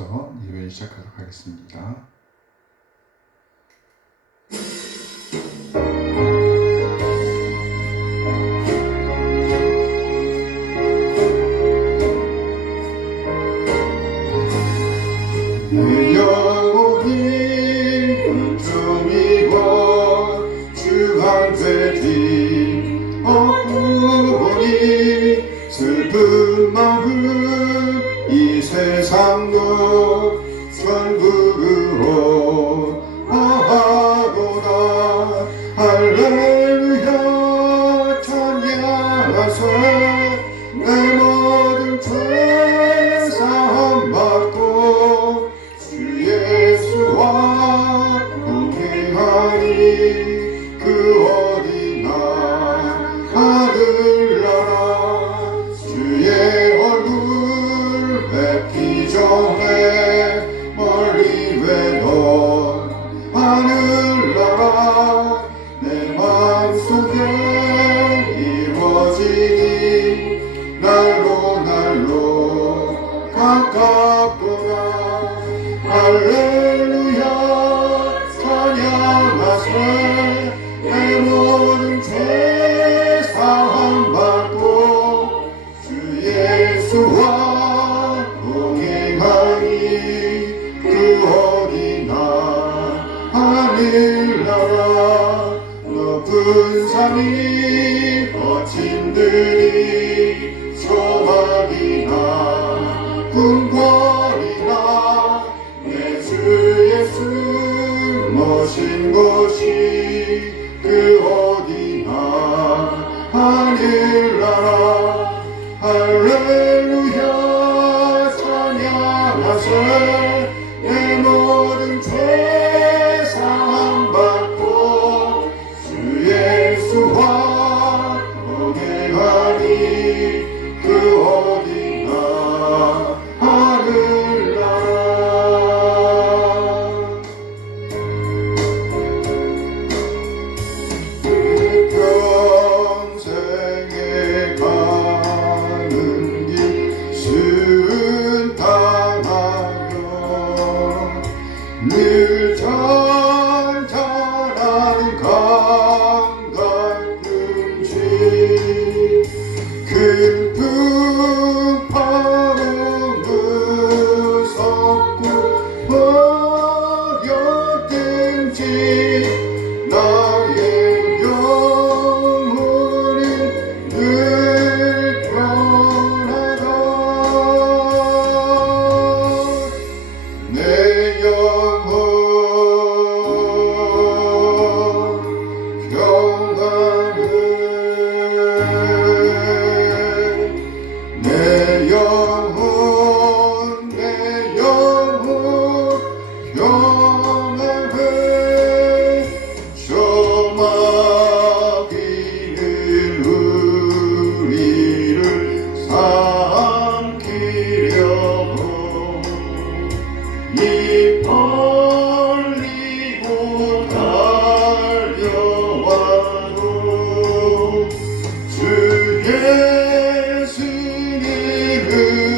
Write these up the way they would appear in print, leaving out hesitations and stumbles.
기도하면서 예배를 시작하도록 하겠습니다. 내 영혼이 흠중이고 주한 되리 억울하니 슬픈 마음 이 세상도 천국으로 나아가도다. 할렐루야 찬양하세. 내 모든 죄 사함 받고 주 예수와 동행하니 그 어디나 하늘나라. 주의 얼굴 뵙기 전에 멀리 외던 하늘나라. 내 맘속에 이루어지니 날로 날로 가깝구나. 할렐루야 찬양하세. 내 모든 죄 사함 받고 주 예수와 동행하니 그 어디나 하늘나라. 높은 산이 거친 들이 소망이나 궁궐이나 내 주 예수 모신 곳이 그 어디나 하늘나라. 할렐루야 찬양하세. 내 모든 죄 사함 받고 주 예수와 동행하니 그 어디나 하늘나라. 평생에 가는 길 순탄하여 늘 잔잔하는 강가끔지 큰 풍파로 무섭고 어렵든지 나의 영혼은 늘 편하다. 내 영혼 평안해. 내 영혼 평안해. 저 마귀는 우리를 삼키려고 입 벌리고 달려와도 주 예수님은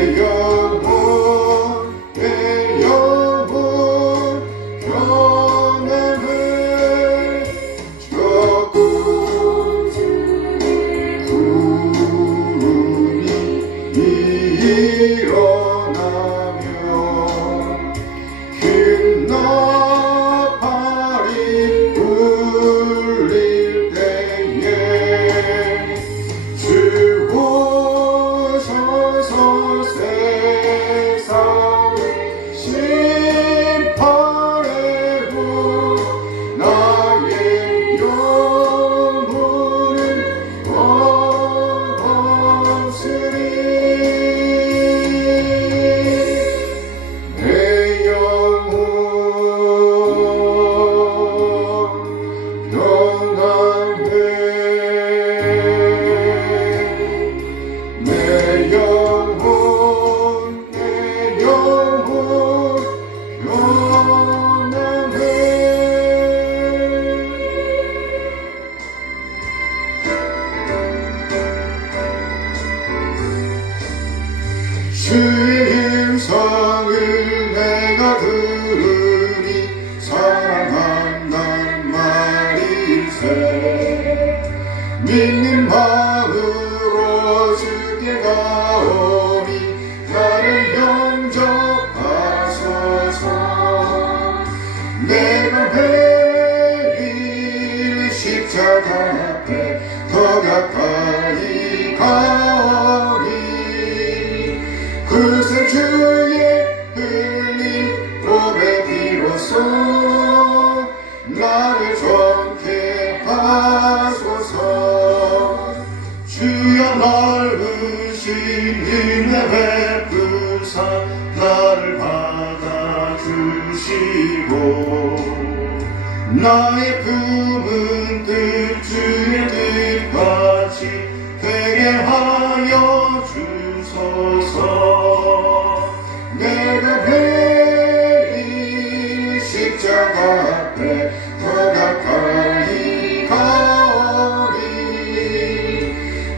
내 영혼 평안해 저 구름이 일어나며 큰 나팔이 울릴 때에 주 오셔서 세상을 심판하고 나의 영혼을 거스리 내 영혼 평안해 내 영혼 평안해 주의 음성을 내가 들으니 사랑한단 말일세 믿는 마음으로 주께 가오니 나를 영접하소서 내가 매일 십자가 앞에 더 가까이 가오니 그새 주의 흘린 몸의 피로써 나를 정케 하소서 주여 넓으신 은혜 베푸사 나를 받아주시고 나의 품은 뜻 주의 뜻같이 되게 하여 주소서 내가 매일 십자가 앞에 더 가까이 가오니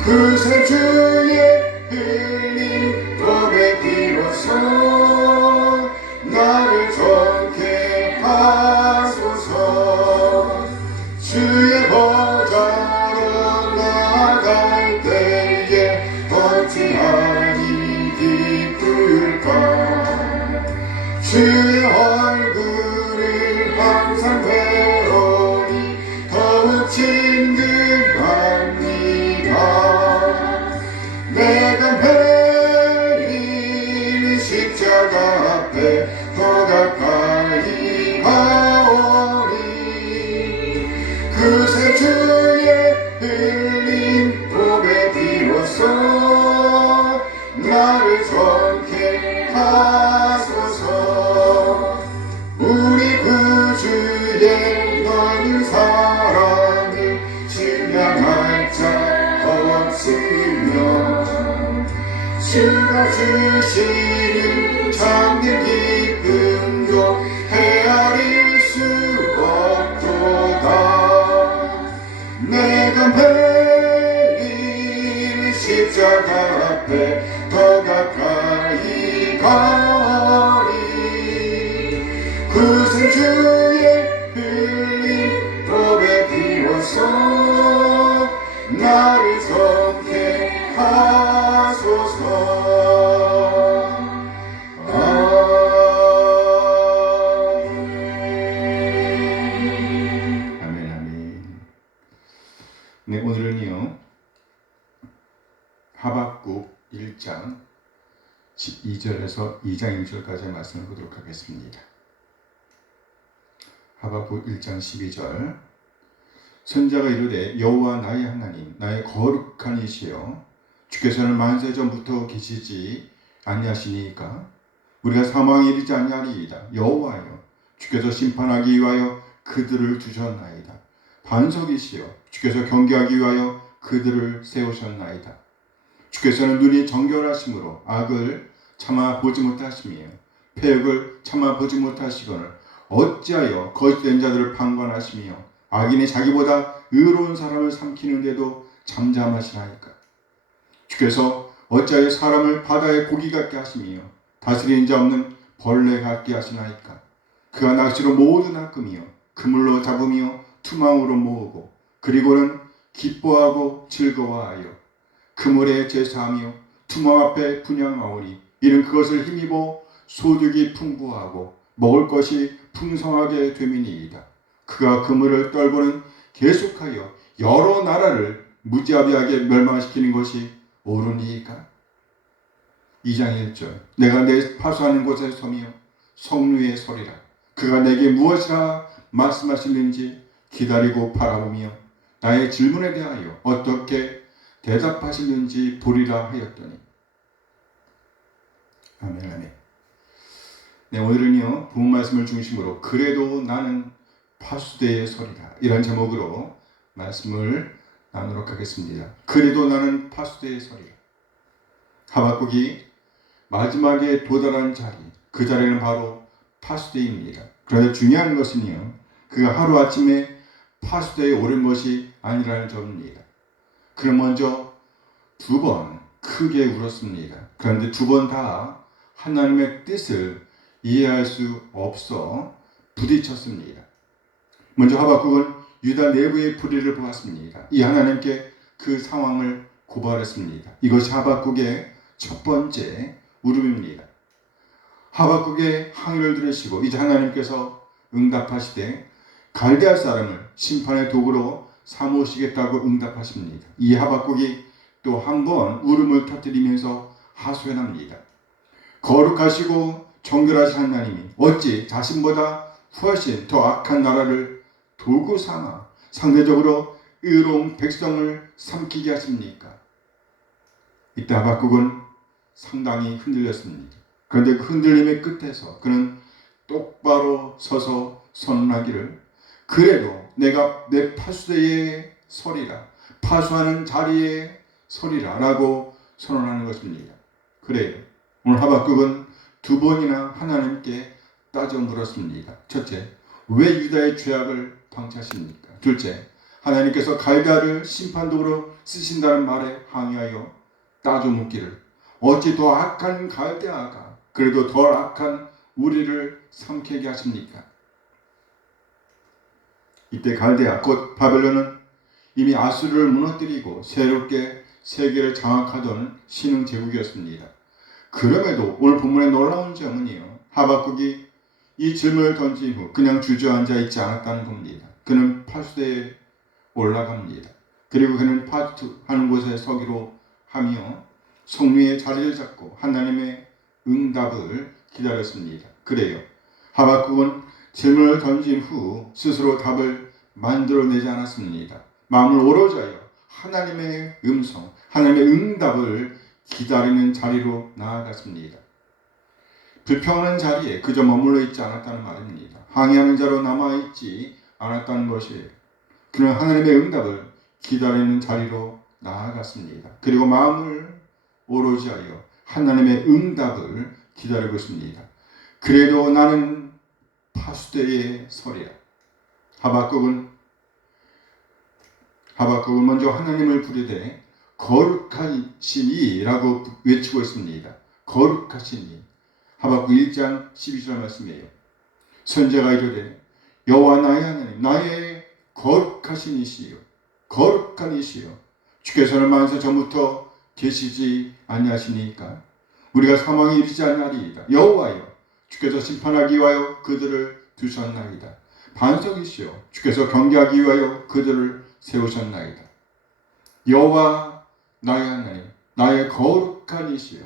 그새 주의 흘린 몸의 피로써 나를 정케 하소서 주의 보좌로 나아갈 때에 어찌하니 기쁠까 주의 얼굴을 항상 배우니 더욱 친근합니다 내가 매일 십자가 앞에 더 가까이 가오니 그새 주의 흘린 몸의 피로써 나를 정케 하소서 우리 구주의 너는 사랑을 증명할 자 없으며 주가 주시는 참된 기쁨도 헤아릴 수 없도다 내가 매일 십자가 앞에 더 가까이 가오니 그새 주의 흘린 몸의 피로써 나를 정케 하소서 아멘 아멘. 네, 오늘은요 하박국 1장 12절에서 2장 1절까지 말씀을 보도록 하겠습니다. 하박국 1장 12절 선자가 이르되 여호와 나의 하나님 나의 거룩한 이시여 주께서는 만세 전부터 계시지 아니하시니까 우리가 사망에 이르지 아니하리이다. 여호와여 주께서 심판하기 위하여 그들을 두셨나이다. 반석이시여 주께서 경계하기 위하여 그들을 세우셨나이다. 주께서는 눈이 정결하심으로 악을 참아 보지 못하시며 패역을 참아 보지 못하시거늘 어찌하여 거짓된 자들을 판관하시며 악인이 자기보다 의로운 사람을 삼키는데도 잠잠하시나이까. 주께서 어찌하여 사람을 바다의 고기 같게 하시며 다스리는 자 없는 벌레 같게 하시나이까. 그가 낚시로 모두 낚으며 그물로 잡으며 투망으로 모으고 그리고는 기뻐하고 즐거워하여 그물에 제사하며 투망 앞에 분향하오니 이는 그것을 힘입어 소득이 풍부하고 먹을 것이 풍성하게 됨이니이다. 그가 그물을 떨고는 계속하여 여러 나라를 무자비하게 멸망시키는 것이 옳으니이까. 2장 1절 내가 내 파수하는 곳에 서며 성류에 서리라. 그가 내게 무엇이라 말씀하시는지 기다리고 바라보며 나의 질문에 대하여 어떻게 대답하시는지 보리라 하였더니. 아멘 아멘. 네, 오늘은요 본 말씀을 중심으로 그래도 나는 파수대에 서리라 이런 제목으로 말씀을 나누도록 하겠습니다. 그래도 나는 파수대에 서리라. 하박국이 마지막에 도달한 자리, 그 자리는 바로 파수대입니다. 그런데 중요한 것은요 그가 하루아침에 파수대에 오른 것이 아니라는 점입니다. 그는 먼저 2번 크게 울었습니다. 그런데 2번 다 하나님의 뜻을 이해할 수 없어 부딪혔습니다. 먼저 하박국은 유다 내부의 불의를 보았습니다. 이 하나님께 그 상황을 고발했습니다. 이것이 하박국의 첫 번째 울음입니다. 하박국의 항의를 들으시고 이제 하나님께서 응답하시되 갈대아 사람을 심판의 도구로 삼으시겠다고 응답하십니다. 이 하박국이 또 한 번 울음을 터뜨리면서 하소연합니다. 거룩하시고 정결하신 하나님이 어찌 자신보다 훨씬 더 악한 나라를 도구 삼아 상대적으로 의로운 백성을 삼키게 하십니까? 이때 하박국은 상당히 흔들렸습니다. 그런데 그 흔들림의 끝에서 그는 똑바로 서서 선언하기를 그래도 내가 내 파수대에 서리라, 파수하는 자리에 서리라 라고 선언하는 것입니다. 그래요. 오늘 하박국은 2번이나 하나님께 따져 물었습니다. 첫째, 왜 유다의 죄악을 방치하십니까? 둘째, 하나님께서 갈대아를 심판도구로 쓰신다는 말에 항의하여 따져 묻기를 어찌 더 악한 갈대아가 그래도 덜 악한 우리를 삼키게 하십니까? 이때 갈대아 곧 바벨론은 이미 아수르를 무너뜨리고 새롭게 세계를 장악하던 신흥 제국이었습니다. 그럼에도 오늘 본문의 놀라운 점은요, 하박국이 이 질문을 던진 후 그냥 주저앉아 있지 않았다는 겁니다. 그는 파수대에 올라갑니다. 그리고 그는 파수하는 곳에 서기로 하며 성류의 자리를 잡고 하나님의 응답을 기다렸습니다. 그래요. 하박국은 질문을 던진 후 스스로 답을 만들어내지 않았습니다. 마음을 오로자여 하나님의 음성, 하나님의 응답을 기다리는 자리로 나아갔습니다. 불평하는 자리에 그저 머물러 있지 않았다는 말입니다. 항의하는 자로 남아있지 않았다는 것이에요. 그는 하나님의 응답을 기다리는 자리로 나아갔습니다. 그리고 마음을 오로지 하여 하나님의 응답을 기다리고 있습니다. 그래도 나는 파수대에 서리라. 하박국은 먼저 하나님을 부르되 거룩하시니 라고 외치고 있습니다. 거룩하시니. 하박국 1장 12절 말씀이에요. 선지자가 이르되 여호와 나의 하나님 나의 거룩하신 이시요 거룩한 이시요 주께서는 만세 전부터 계시지 아니하시니까 우리가 사망에 이르지 아니하리이다. 여호와여 주께서 심판하기 위하여 그들을 두셨나이다. 반석이시여 주께서 경계하기 위하여 그들을 세우셨나이다. 여호와 나의 하나님 나의 거룩한 이시여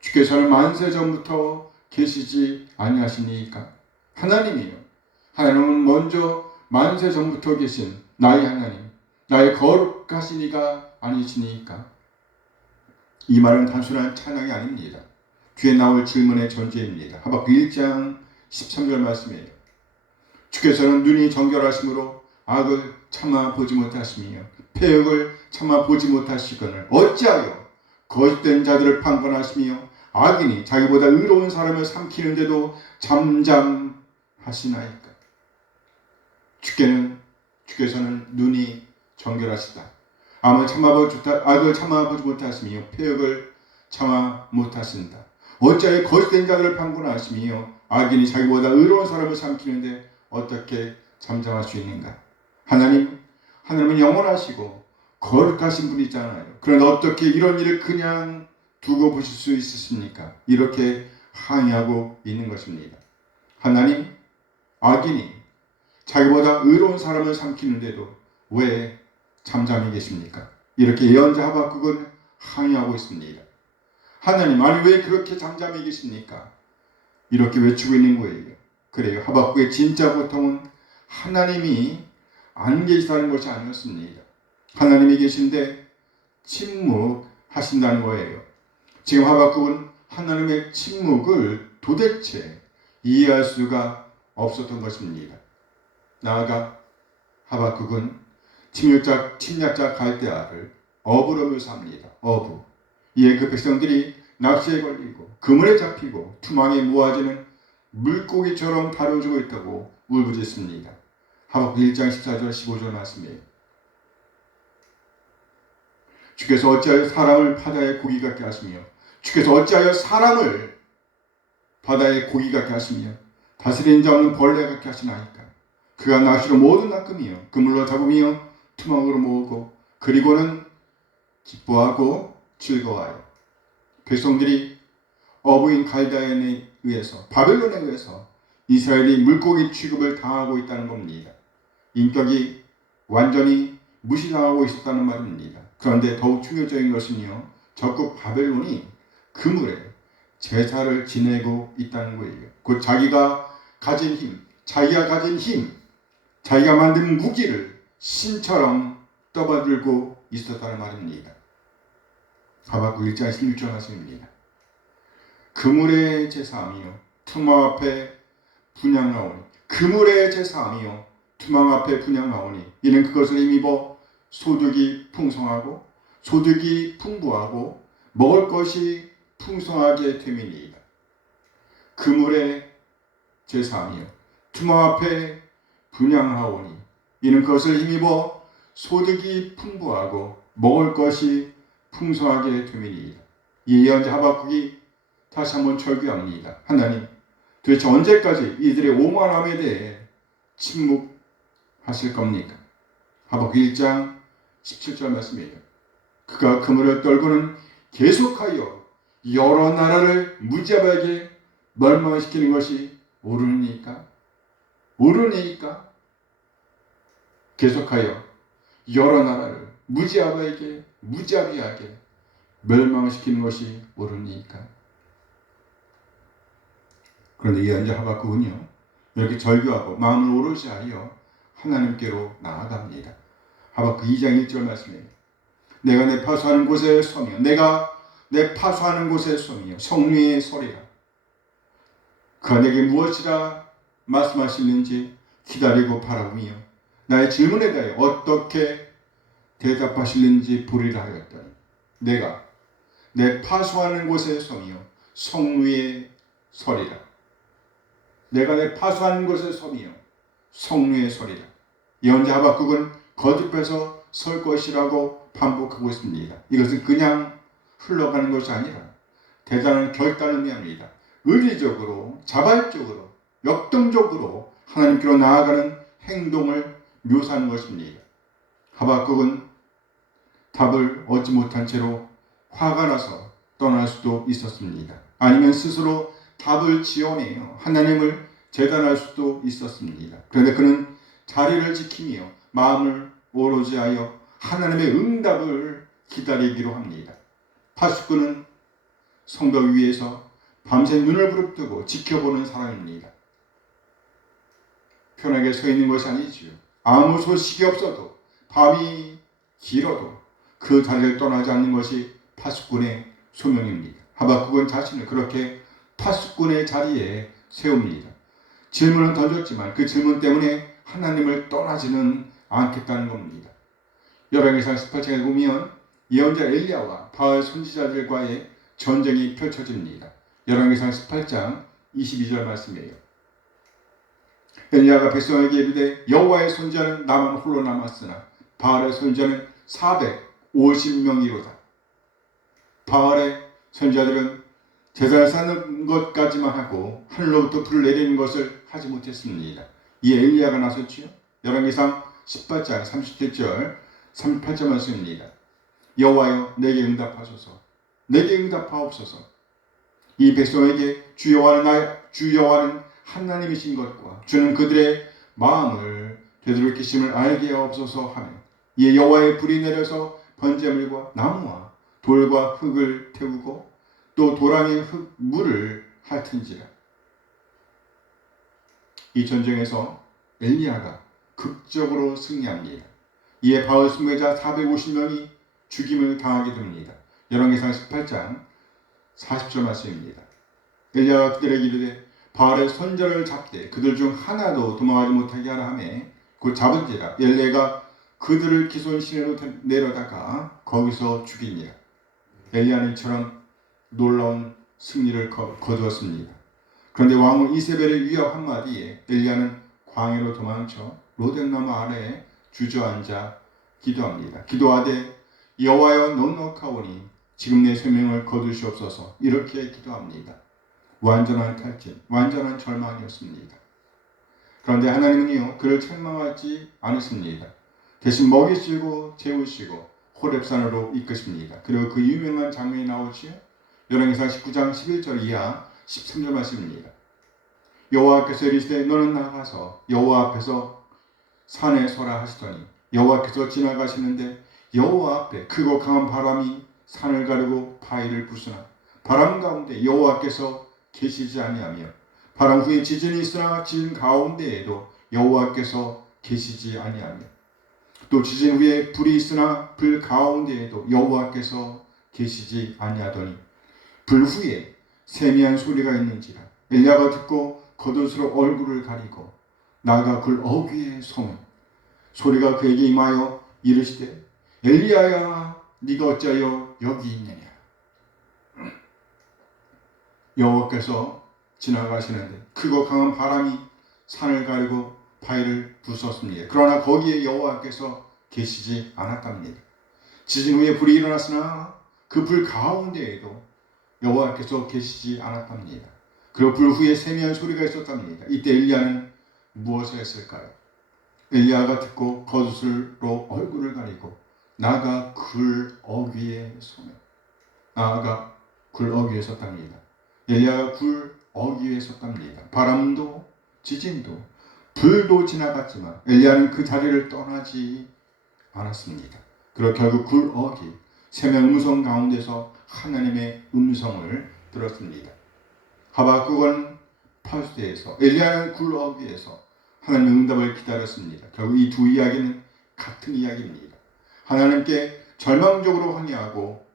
주께서는 만세 전부터 계시지 아니하시니까. 하나님이요 하나님은 먼저 만세 전부터 계신 나의 하나님 나의 거룩하신 이가 아니시니까. 이 말은 단순한 찬양이 아닙니다. 뒤에 나올 질문의 전제입니다. 하박국 1장 13절 말씀이에요. 주께서는 눈이 정결하심으로 악을 참아 보지 못하시며 패역을 참아 보지 못하시거늘 어찌하여 거짓된 자들을 판단하시며 악인이 자기보다 의로운 사람을 삼키는데도 잠잠하시나이까. 주께서는 눈이 정결하시다. 악을 참아보지 못하시며 패역을 참아 못하신다. 어찌하여 거짓된 자들을 판단하시며 악인이 자기보다 의로운 사람을 삼키는데 어떻게 잠잠할 수 있는가? 하나님은 영원하시고 거룩하신 분이잖아요. 그런데 어떻게 이런 일을 그냥 두고 보실 수 있으십니까? 이렇게 항의하고 있는 것입니다. 하나님, 악인이 자기보다 의로운 사람을 삼키는데도 왜 잠잠히 계십니까? 이렇게 예언자 하박국은 항의하고 있습니다. 하나님, 아니 왜 그렇게 잠잠히 계십니까? 이렇게 외치고 있는 거예요. 그래요. 하박국의 진짜 고통은 하나님이 안 계시다는 것이 아니었습니다. 하나님이 계신데 침묵하신다는 거예요. 지금 하박국은 하나님의 침묵을 도대체 이해할 수가 없었던 것입니다. 나아가 하박국은 침략자 갈대아를 어부로 묘사합니다. 어부. 이에 그 백성들이 낚시에 걸리고 그물에 잡히고 투망에 모아지는 물고기처럼 다뤄지고 있다고 울부짖습니다. 하박국 1장 14절 15절 말씀이에요. 주께서 어찌하여 사람을 바다의 고기 같게 하시며 주께서 어찌하여 사람을 바다의 고기 같게 하시며 다스리는 자 없는 벌레 같게 하시나이까. 그가 낚시로 모든 낚음이요 그물로 잡으며 투망으로 모으고 그리고는 기뻐하고 즐거워하여. 백성들이 어부인 갈대아인에 의해서 바벨론에 의해서 이스라엘이 물고기 취급을 당하고 있다는 겁니다. 인격이 완전히 무시당하고 있었다는 말입니다. 그런데 더욱 충격적인 것은요, 적국 바벨론이 그물에 제사를 지내고 있다는 거예요. 곧 자기가 가진 힘, 자기가 만든 무기를 신처럼 떠받들고 있었다는 말입니다. 하박국 1장 16절 말씀입니다. 그물의 제사하며 투망 앞에 분향하오니 그물의 제사하며 투망 앞에 분향하오니 이는 그것을 힘입어 소득이 풍성하고 소득이 풍부하고 먹을 것이 풍성하게 됨이니이다. 그물의 제사하며 투망 앞에 분향하오니 이는 그것을 힘입어 소득이 풍부하고 먹을 것이 풍성하게 됨이니이다. 이 예언자 하박국이 다시 한번 절규합니다. 하나님, 도대체 언제까지 이들의 오만함에 대해 침묵하실 겁니까? 하박국 1장 17절 말씀이에요. 그가 그물을 떨고는 계속하여 여러 나라를 무지하게 멸망시키는 것이 옳으니까? 계속하여 여러 나라를 무지하게 멸망시키는 것이 옳으니까? 그런데 예언자 하박국은요, 이렇게 절규하고 마음을 오롯이 하여 하나님께로 나아갑니다. 하박국 2장 1절 말씀이에요. 내가 내 파수하는 곳에 서며 성류에 서리라. 그가 내게 무엇이라 말씀하시는지 기다리고 바라보며 나의 질문에 대해 어떻게 대답하시는지 보리라 하였더니 내가 내 파수하는 곳에 서며 성류에 서리라. 내가 내 파수하는 곳에 서며 성류에 서리라. 예언자 하박국은 거듭해서 설 것이라고 반복하고 있습니다. 이것은 그냥 흘러가는 것이 아니라 대단한 결단을 의미합니다. 의리적으로, 자발적으로, 역동적으로 하나님께로 나아가는 행동을 묘사하는 것입니다. 하박국은 답을 얻지 못한 채로 화가 나서 떠날 수도 있었습니다. 아니면 스스로 답을 지어내어 하나님을 재단할 수도 있었습니다. 그런데 그는 자리를 지키며 마음을 오로지 하여 하나님의 응답을 기다리기로 합니다. 파수꾼은 성벽 위에서 밤새 눈을 부릅뜨고 지켜보는 사람입니다. 편하게 서 있는 것이 아니지요. 아무 소식이 없어도 밤이 길어도 그 자리를 떠나지 않는 것이 파수꾼의 소명입니다. 하박국은 자신을 그렇게 파수꾼의 자리에 세웁니다. 질문을 던졌지만 그 질문 때문에 하나님을 떠나지는 않겠다는 겁니다. 열왕기상 18장에 보면 예언자 엘리야와 바알 선지자들과의 전쟁이 펼쳐집니다. 열왕기상 18장 22절 말씀이에요. 엘리야가 백성에게 이르되 여호와의 선지자는 나만 홀로 남았으나 바알의 선지자는 450명이로다. 바알의 선지자들은 제사를 쌓는 것까지만 하고 하늘로부터 불을 내리는 것을 하지 못했습니다. 이에 엘리야가 나섰지요. 열왕기상 18장 37절 38절 말씀입니다. 여호와여 내게 응답하소서. 내게 응답하옵소서. 이 백성에게 주 여호와는 하나님이신 것과 주는 그들의 마음을 되돌이키심을 알게 하옵소서 하며 이에 여호와의 불이 내려서 번제물과 나무와 돌과 흙을 태우고 또 도랑의 물을 핥은지라. 이 전쟁에서 엘리야가 극적으로 승리합니다. 이에 바알 숭배자 450명이 죽임을 당하게 됩니다. 열왕기상 18장 40절 말씀입니다. 엘리야가 그들에게 이르되 바알의 선자를 잡되 그들 중 하나도 도망하지 못하게 하라 하며 곧 잡은지라. 엘리야가 그들을 기손 시내로 내려다가 거기서 죽이니라. 엘리야는 이처럼 놀라운 승리를 거두었습니다. 그런데 왕은 이세벨의 위협 한마디에 엘리야는 광야로 도망쳐 로뎀나무 아래에 주저앉아 기도합니다. 기도하되 여호와여 넉넉하오니 지금 내 생명을 거두시옵소서. 이렇게 기도합니다. 완전한 탈진, 완전한 절망이었습니다. 그런데 하나님은요 그를 책망하지 않으십니다. 대신 먹이시고 재우시고 호렙산으로 이끄십니다. 그리고 그 유명한 장면이 나오지요. 열왕기상 19장 11절 이하 13절 말씀입니다. 여호와께서 이르시되 너는 나가서 여호와 앞에서 산에 서라 하시더니 여호와께서 지나가시는데 여호와 앞에 크고 강한 바람이 산을 가르고 바위를 부수나 바람 가운데 여호와께서 계시지 아니하며 바람 후에 지진이 있으나 지진 가운데에도 여호와께서 계시지 아니하며 또 지진 후에 불이 있으나 불 가운데에도 여호와께서 계시지 아니하더니 불 후에 세미한 소리가 있는지라. 엘리야가 듣고 겉옷으로 얼굴을 가리고 나가 굴 어귀에 서면 소리가 그에게 임하여 이르시되 엘리야야 네가 어찌하여 여기 있느냐. 여호와께서 지나가시는데 크고 강한 바람이 산을 가르고 바위를 부쉈습니다. 그러나 거기에 여호와께서 계시지 않았답니다. 지진 후에 불이 일어났으나 그 불 가운데에도 여호와께서 계시지 않았답니다. 그리고 불 후에 세미한 소리가 있었답니다. 이때 엘리야는 무엇을 했을까요? 엘리야가 듣고 겉옷으로 얼굴을 가리고 나가 굴 어귀에 서며 나아가 굴 어귀에 섰답니다. 엘리야가 굴 어귀에 섰답니다. 바람도 지진도 불도 지나갔지만 엘리야는 그 자리를 떠나지 않았습니다. 그리고 결국 굴 어귀 세명 음성 가운데서 하나님의 음성을 들었습니다. 하박국은 파수대에서 엘리야는 굴 어귀에서 하나님의 응답을 기다렸습니다. 결국 이 두 이야기는 같은 이야기입니다. 하나님께 절망적으로 항의하고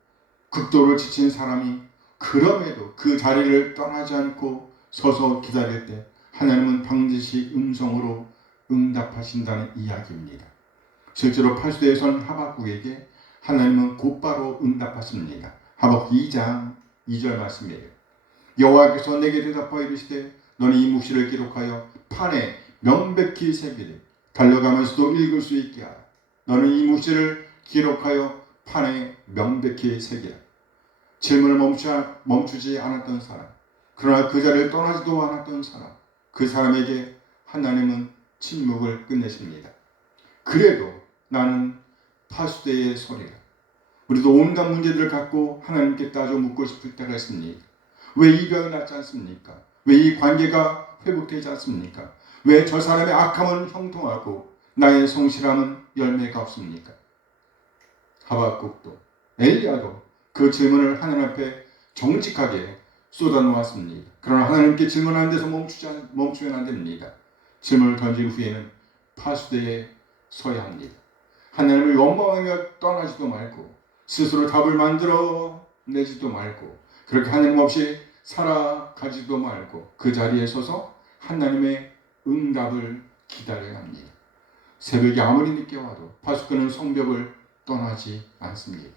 극도로 지친 사람이 그럼에도 그 자리를 떠나지 않고 서서 기다릴 때 하나님은 반드시 음성으로 응답하신다는 이야기입니다. 실제로 파수대에서는 하박국에게 하나님은 곧바로 응답하십니다. 하박국 2장 2절 말씀이에요. 여호와께서 내게 대답하여 이르시되 너는 이 묵시를 기록하여 판에 명백히 새기되 달려가면서도 읽을 수 있게 하라. 너는 이 묵시를 기록하여 판에 명백히 새기라. 질문을 멈추지 않았던 사람, 그러나 그 자리를 떠나지도 않았던 사람, 그 사람에게 하나님은 침묵을 끝내십니다. 그래도 나는 파수대의 소리라. 우리도 온갖 문제들을 갖고 하나님께 따져 묻고 싶을 때가 있습니다. 왜 이 병이 낫지 않습니까? 왜 이 관계가 회복되지 않습니까? 왜 저 사람의 악함은 형통하고 나의 성실함은 열매가 없습니까? 하박국도 엘리야도 그 질문을 하나님 앞에 정직하게 쏟아놓았습니다. 그러나 하나님께 질문하는 데서 멈추면 안 됩니다. 질문을 던진 후에는 파수대에 서야 합니다. 하나님을 원망하며 떠나지도 말고 스스로 답을 만들어 내지도 말고 그렇게 하나님 없이 살아가지도 말고 그 자리에 서서 하나님의 응답을 기다려야 합니다. 새벽이 아무리 늦게 와도 파수꾼은 성벽을 떠나지 않습니다.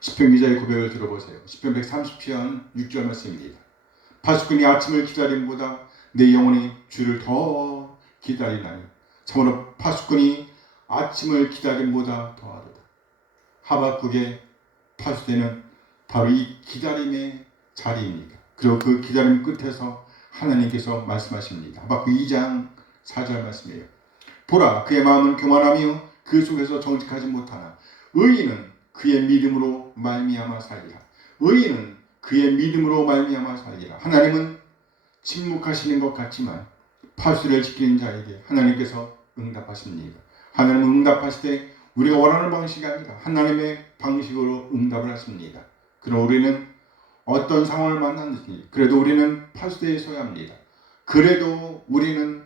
시편 기자의 고백을 들어보세요. 시편 130편 6절 말씀입니다. 파수꾼이 아침을 기다림보다 내 영혼이 주를 더 기다리나니 참으로 파수꾼이 아침을 기다림보다 더하도다. 하박국의 파수대는 바로 이 기다림의 자리입니다. 그리고 그 기다림 끝에서 하나님께서 말씀하십니다. 하박국 2장 4절 말씀이에요. 보라, 그의 마음은 교만하며 그 속에서 정직하지 못하나 의인은 그의 믿음으로 말미암아 살리라. 의인은 그의 믿음으로 말미암아 살리라. 하나님은 침묵하시는 것 같지만 파수를 지키는 자에게 하나님께서 응답하십니다. 하나님은 응답하실 때 우리가 원하는 방식이 아니라 하나님의 방식으로 응답을 하십니다. 그럼 우리는 어떤 상황을 만났는지 그래도 우리는 파수대에 서야 합니다. 그래도 우리는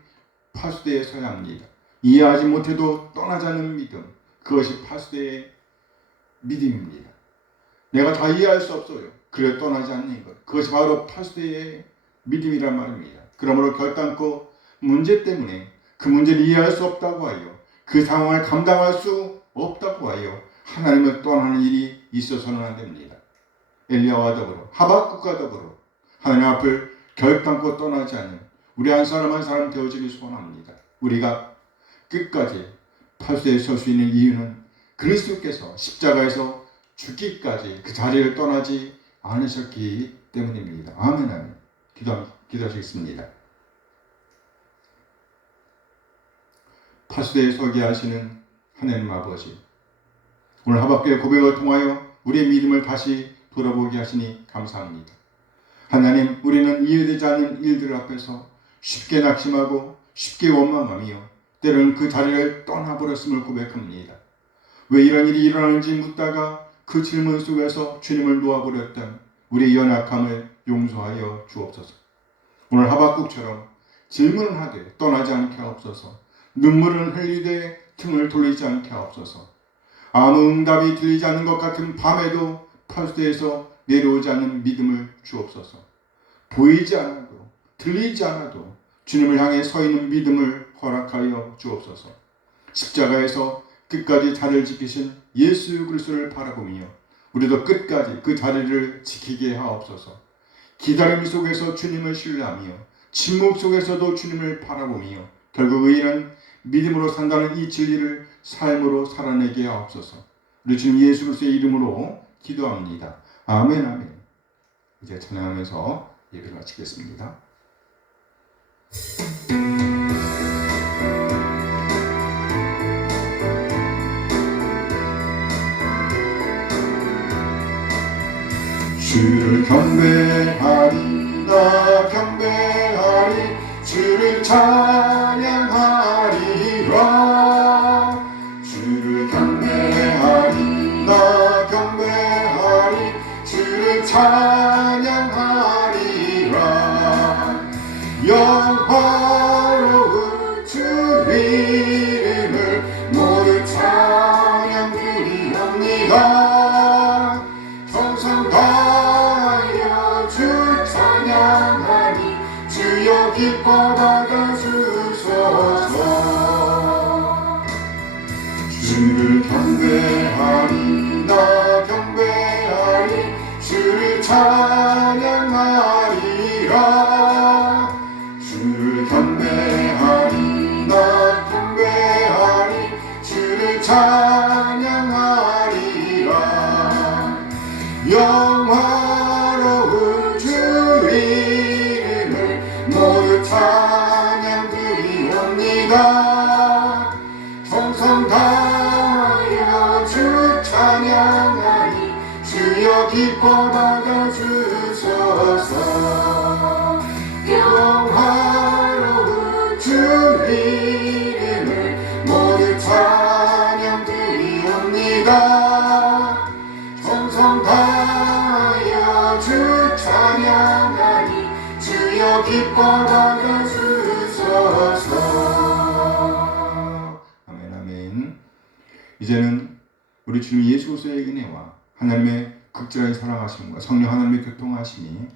파수대에 서야 합니다. 이해하지 못해도 떠나지 않는 믿음, 그것이 파수대의 믿음입니다. 내가 다 이해할 수 없어요. 그래 떠나지 않는 것, 그것이 바로 파수대의 믿음이란 말입니다. 그러므로 결단코 문제 때문에 그 문제를 이해할 수 없다고 하여 그 상황을 감당할 수 없다고 하여 하나님을 떠나는 일이 있어서는 안 됩니다. 엘리야와 더불어 하박국과 더불어 하나님 앞을 결단코 떠나지 않는 우리 한 사람 한 사람 되어지길 소원합니다. 우리가 끝까지 파수대에 설 수 있는 이유는 그리스도께서 십자가에서 죽기까지 그 자리를 떠나지 않으셨기 때문입니다. 아멘, 아멘. 기도하시겠습니다. 파수대에 서게 하시는 하나님 아버지, 오늘 하박국의 고백을 통하여 우리의 믿음을 다시 돌아보게 하시니 감사합니다. 하나님, 우리는 이해되지 않는 일들 앞에서 쉽게 낙심하고 쉽게 원망하며 때로는 그 자리를 떠나버렸음을 고백합니다. 왜 이런 일이 일어나는지 묻다가 그 질문 속에서 주님을 놓아버렸던 우리의 연약함을 용서하여 주옵소서. 오늘 하박국처럼 질문을 하되 떠나지 않게 하옵소서. 눈물을 흘리되 등을 돌리지 않게 하옵소서. 아무 응답이 들리지 않는 것 같은 밤에도 파수대에서 내려오지 않는 믿음을 주옵소서. 보이지 않아도 들리지 않아도 주님을 향해 서 있는 믿음을 허락하여 주옵소서. 십자가에서 끝까지 자리를 지키신 예수 그리스도를 바라보며 우리도 끝까지 그 자리를 지키게 하옵소서. 기다림 속에서 주님을 신뢰하며 침묵 속에서도 주님을 바라보며 결국 의인은 믿음으로 산다는 이 진리를 삶으로 살아내게 하옵소서. 우리 주님 예수 그리스도의 이름으로 기도합니다. 아멘, 아멘. 이제 찬양하면서 예배를 마치겠습니다. 주를 경배하리, 나 경배하리, 주를 찬양하리라. 주를 경배하리, 나 경배하리, 주를 찬양하리라. 영화로운 주 이름을 모두 찬양 드리옵니다. 정성 다하여 주 찬양하니 주여 기뻐 받아주소서. 주를 경배하리, 나 경배하리, 주를 찬양하리라. 주를 경배하리, 나 경배하리, 주를 찬양하리라. 영화로운 주 이름을 모두 찬양 드리옵니다. 정성 다하여 주 찬양하니 주여 기뻐 받아주소서. 영화로운 주 이름을 모두 찬양 드리옵니다. 정성 다하여 주 찬양하니 주여 기뻐 받아주소서. 아멘, 아멘. 이제는 우리 주님 예수 그리스도의 은혜와 하나님의 극진하게 사랑하심과 성령 하나님의 교통하심이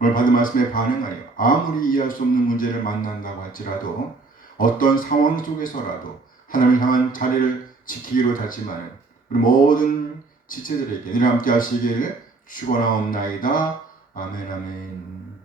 오늘 받은 말씀에 반응하여 아무리 이해할 수 없는 문제를 만난다고 할지라도 어떤 상황 속에서라도 하나님을 향한 자리를 지키기로 다짐하는 우리 모든 지체들에게 늘 함께 하시길 축원하옵나이다. 아멘, 아멘.